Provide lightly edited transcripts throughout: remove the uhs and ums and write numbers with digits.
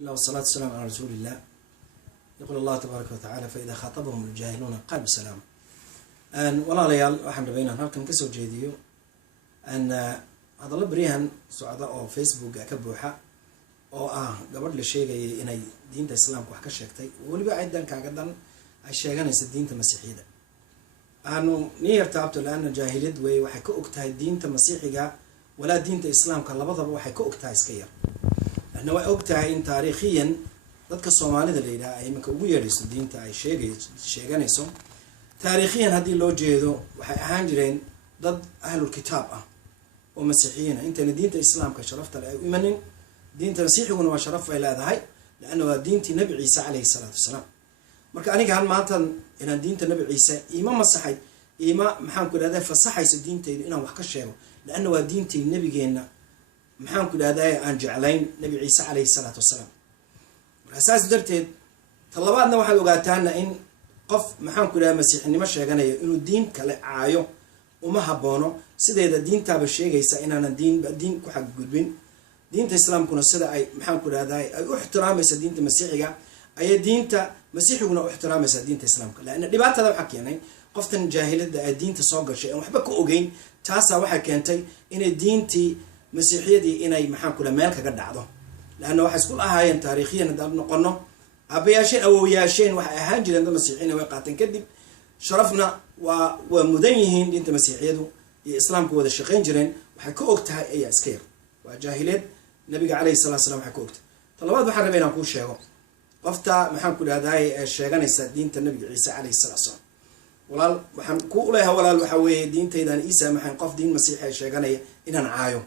الله والصلاة والسلام على رسول الله. يقول الله تبارك وتعالى فإذا خاطبهم الجاهلون قالوا سلام. والله ليال waxaan rabaa inaan halkan ka soo jeediyo hadallo bariyahan socda oo Facebook ka buuxa oo gabadh la sheegay inay diinta islaamka wax ka sheegtay waliba ciidan kaaga dan ay sheeganaysa diinta masiixiyada aanu niyartaabto laana jaahiliyad way waxay ka ogtahay diinta masiixiga wala diinta islaamka labadaba waxay ka ogtahay iska yar ana way ogtahay in taariikhiyan dadka Soomaalida leeyahay ay marka ugu yeedhiso diinta ay sheeganayso taariikhiyan hadii loo jeedo waxay ahaan jireen dad ahlul kitaab oo masiixiyiin inta diinta islaamka sharafta ay u imanin diinta masiixiguna waa sharaf ay leedahay laana waa diintii nabi Ciise alayhi salatu wasalaam marka aniga han maanta inaan diinta nabi Ciise ima masaxay ima maxaan ku leedahay fasaxayso diintayda inaan wax ka sheego laana waa diintii nabigeena maxaan ku leedahay aan jeclayn nabi Ciise alayhi salatu wasalaam asaas darteed talabaadna waxaad ogaataana in qof maxaan ku leeyahay masiixnimo sheeganayo inuu diin kale caayo uma haboono sideeda diintaaba sheegaysa inaan diin ku xaq gudbin diinta islaamkuna sida ay maxaan ku leedahay ay u ixtiraamaysa diinta masiixiga ay diinta masiixiguna u ixtiraamaysa diinta islaamka laana dhibaatada waxa keenay qoftan jaahilada ay diinta soo gashay aan waxba ka ogeyn taasa waxa keentay inay diintii masiixiyadii inay maxaan ku leeyahay meel kaga dhacdo laana waxa isku ahaayeen taariikhiyan dad noqono abayaasheen awooyaasheen waxa ahaan jireen dad masiixiin way qaateen kadib sharafna waa mudan yihiin diinta masiixiyadu iyo islaamku wada shaqeyn jireen waxay ka ogtahay ayaa iska yar waa jaahiliyad nabiga alayhi salaatu wasalaam waxa ka ogtahay talabaad waxaan rabaa inaan ku sheego qofta maxaan ku leedahay sheeganaysa diinta nabiga Ciise alayhi salaatu wasalaam walaal waxaan ku leeyahay walaal waxa weeye diintaydan Ciise maxaan qof diin masiixi sheeganaya inaan caayo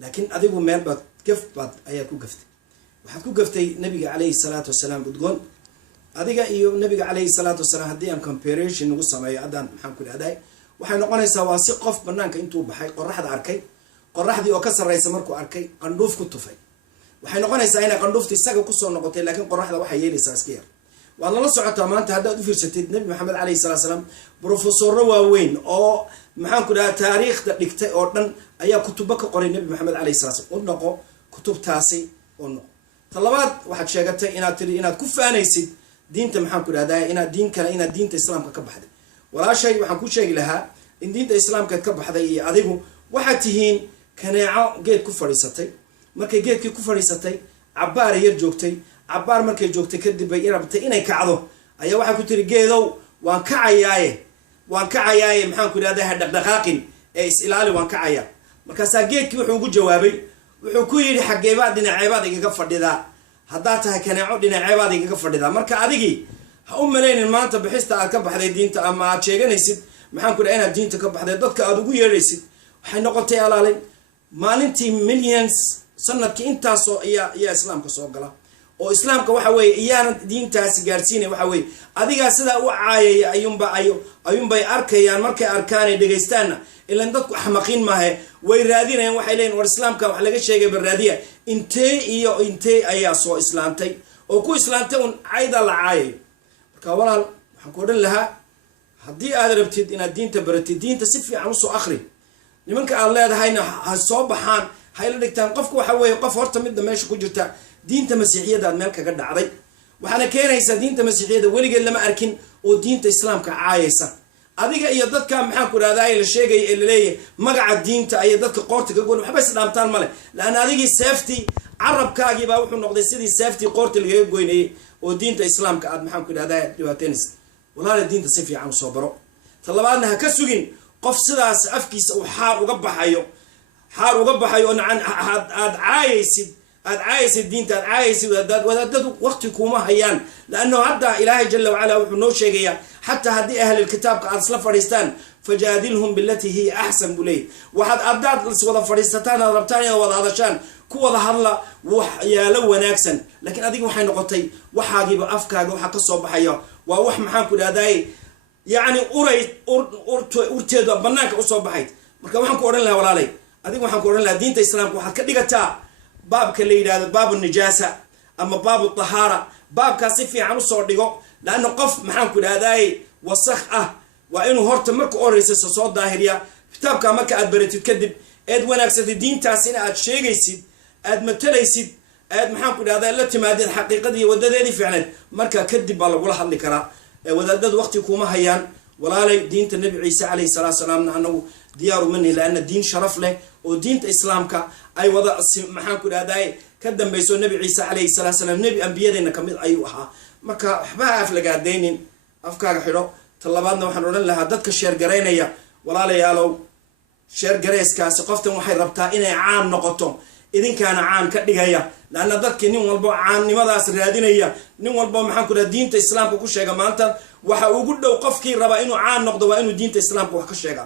laakiin adigu meel baad gafbad ayaa ku gaftay waxaad ku gaftay nabiga alayhi salaatu wasalaam budgoon adiga iyo nabiga alayhi salaatu wasalaam hadii aan comparison ugu sameeyo adan maxaan ku leedahay waxay noqonaysaa waa si qof banaanka intuu baxay qorraxda arkay qorraxdii oo ka sareysa markuu arkay qandhuuf ku tufay waxay noqonaysaa inay qandhuufti isaga ku soo noqotay laakiin qorraxda waxa yeelaysaa iska yar waa la socotaa maanta haddaad u fiirsatid nabi maxamed alayhi salaatu wasalaam professor waaweyn oo maxaan ku leeyahay taariikhda dhigtay oo dhan ayaa kutubo ka qoray nabi maxamed alayhi salaatu wasalaam u noqo kutubtaasi oo noqo talabaad waxaad sheegatay inaad tiri inaad ku faanaysid diinta maxaan ku leedahay inaad diin kale inaad diinta islaamka ka baxday walaashay waxaan ku sheegi lahaa in diinta islaamka ka baxday iyo adigu waxa tihiin kaneeco geed ku fadhiisatay markay geedkii ku fadhiisatay cabaar yar joogtay cabaar markay joogtay kadib ay rabtay inay kacdo ayaa waxa ku tiri geedow waan kacayaaye maxaan ku leedahay dhaqdhaqaaqin ee is ilaali waan kacayaa markaas geedkii wuxuu ugu jawaabay wuxuu ku yiri xageebaad dhinaceebaad igaga fadhidaa haddaa tahay kaneeco dhinaceebaad igaga fadhidaa marka adigii ha u malaynin maanta bixista aad ka baxday diinta ama aad sheeganaysid maxaan ku leeyahay inaad diinta ka baxday dadka aad ugu yeeraysid waxay noqotay alaalay maalintii millions sanadkii intaas oo ayaa islaamka soo gala oo islaamka waxa weeye iyana diintaasi gaarsiinay waxa weeye adiga sida u caayay ayuunbay arkayaan markay arkaan ay dhageystaana ilaan dadku xamaqiin maahe way raadinayaan waxay leeyihiin war islaamka wax laga sheegay baraadiya intee ayaa soo islaantay oo ku islaantay un cayda la caayay marka walaal waxaan ku oran lahaa haddii aad rabtid inaad diinta baratid diinta si fiican u soo akhri nimanka aad leedahayna ha soo baxaan hayla dhigtaan qofku waxa weeye qof horta midda meesha ku jirta diinta masiixiyada aad meel kaga dhacday waxaana keenaysaa diinta masiixiyada weligeed lama arkin oo diinta islaamka caayaysa adiga iyo dadka maxaan ku raadaay la sheegay ee leeyahay magaca diinta ay dadka qoorta ka goon waxba isdhaamtaan male laana adigi safety arabkaagi baa wuxuu noqday sidii safety qoorta laga goynay oo diinta islaamka aad maxaan ku raadaay dhibaateenis walaal diinta si fiican u soo baro talabaadna ha ka sugin qof sidaas afkiisa uu xaar uga baxayo oo aad caayaysid diinta aad caayaysid wadaadadu waqti kuma hayaan laana hadda ilaahay jalla wa ala wuxuu noo sheegayaa hatta hadii ahli kitaabka aad isla fadhiistaan fajadilhum billati hi ahsan bulay waxaad adaad wada fadhiisataan aad rabtaan inaad wada hadashaan ku wada hadla wax yaalo wanaagsan laakiin adiga waxay noqotay waxaagiiba afkaaga waxa ka soo baxaya waa wax maxaan ku leedahay yaani urteedu banaanka u soo baxay marka waxaan ku oran lahaa walaalay adiga waxaan ku oran lahaa diinta islaamka waxaad ka dhigataa baabka la yiraahdo baabu nijaasa ama baabu tahara baabka si fiican u soo dhigo laana qof maxaan ku leedahay wasakh waa inuu horta marka oraysa soo daahiriya kitaabka marka aad baratid kadib eed wanaagsatay diintaas in aad sheegaysid aad matalaysid maxaan ku dhahdaa la timaadeen xaqiiqadii wadadeedii fiicneed marka kadib baa lagula hadli karaa wadaadadu waqti kuma hayaan walaalay diinta nabi ciise calayhi salaatu wasalaam anagu diyaaru manhi laana diin sharaf leh oo diinta islaamka ay wada maxaan ku dhahdaa ka dambayso nabi ciise calayhi salaatu wasalaam nabi anbiyadeena kamid ayuu ahaa marka waxba af laga hadaynin afkaaga xidho talabaadna waxaan oran lahaa dadka sheer gareynaya walaalayaalow sheer gareyskaasi qoftan waxay rabtaa inay caan noqoto idinkaana caan ka dhigaya laana dadkii nin walbo caannimadaas raadinaya nin walbo maxaan ku dhaha diinta islaamka ku sheega maanta waxa ugu dhow qofkii raba inuu caan noqdo waa inuu diinta islaamka wax ka sheega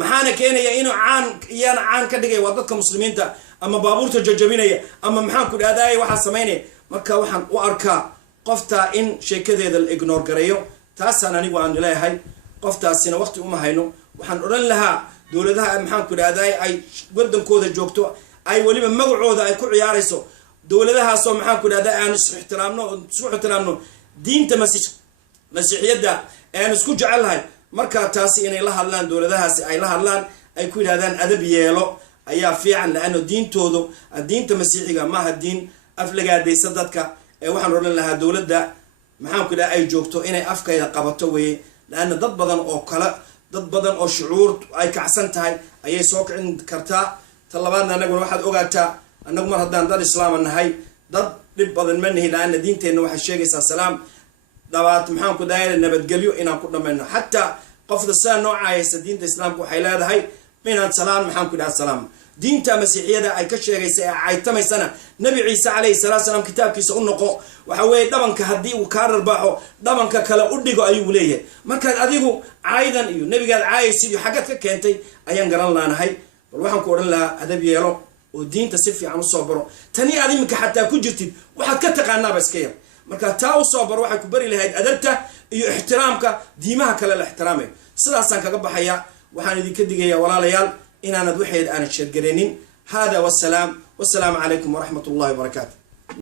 maxaana keenaya inuu caan ka dhigaya waa dadka muslimiinta ama baabuurta jajabinaya ama maxaan ku dhahdaay waxaa samaynaya marka waxaan u arkaa qofta in sheekadeeda la ignore gareeyo taasaan anigu aan leeyahay qoftaasina waqti uma hayno waxaan oran lahaa dowladaha maxaan ku dhahdaay ay wadankooda joogto ay waliba magacooda ay ku ciyaarayso dowladahaasoo maxaan ku dhahdaa aan isku ixtiraamno diinta masiixiyadda aan isku jecelahay marka taasi inay la hadlaan dowladahaasi ay la hadlaan ay ku yidhahdaan adab yeelo ayaa fiican laano diintoodu diinta masiixiga maaha diin aflagaadaysa dadka waxaan odhan lahaa dowladda maxaan ku dhaha ay joogto inay afkayda qabato weye laana dad badan oo shucuur ay kacsan tahay ayay soo kicin kartaa talabaadna anaguna waxaad ogaataa anagu mar haddaan dad islaama nahay dad dhib badan ma nihi laana diinteenna waxay sheegaysaa salaam dhabaad maxaan ku dhahay nabadgelyo inaan ku dhamayno xataa qofda saa noocaysa diinta islaamka waxay leedahay inaan salaam maxaan ku dhaha salaam diinta masiixiyada ay ka sheegaysa ee caytamaysana nabi ciise calayhi salaatu wasalaam kitaabkiisa u noqo waxa weeye dhabanka haddii uu kaa rarbaaxo dhabanka kale u dhigo ayuu leeyahay markaad adigu caydan iyo nabigaad caayaysid iyo xaggaad ka keentay ayaan garan laanahay bal waxaan ku odhan lahaa adab yeelo oo diinta si fiican usoo baro tani aad iminka xataa ku jirtid waxaad ka taqaanaaba iska yar marka taa usoo baro waxay ku bari lahayd adabta iyo ixtiraamka diimaha kale la ixtiraamayo sidaasaan kaga baxayaa waxaan idinka digayaa walaalayaal inaanad waxeed aanad sheergareenin hada wasalaam calaykum waraxmat ullahi wabarakaatu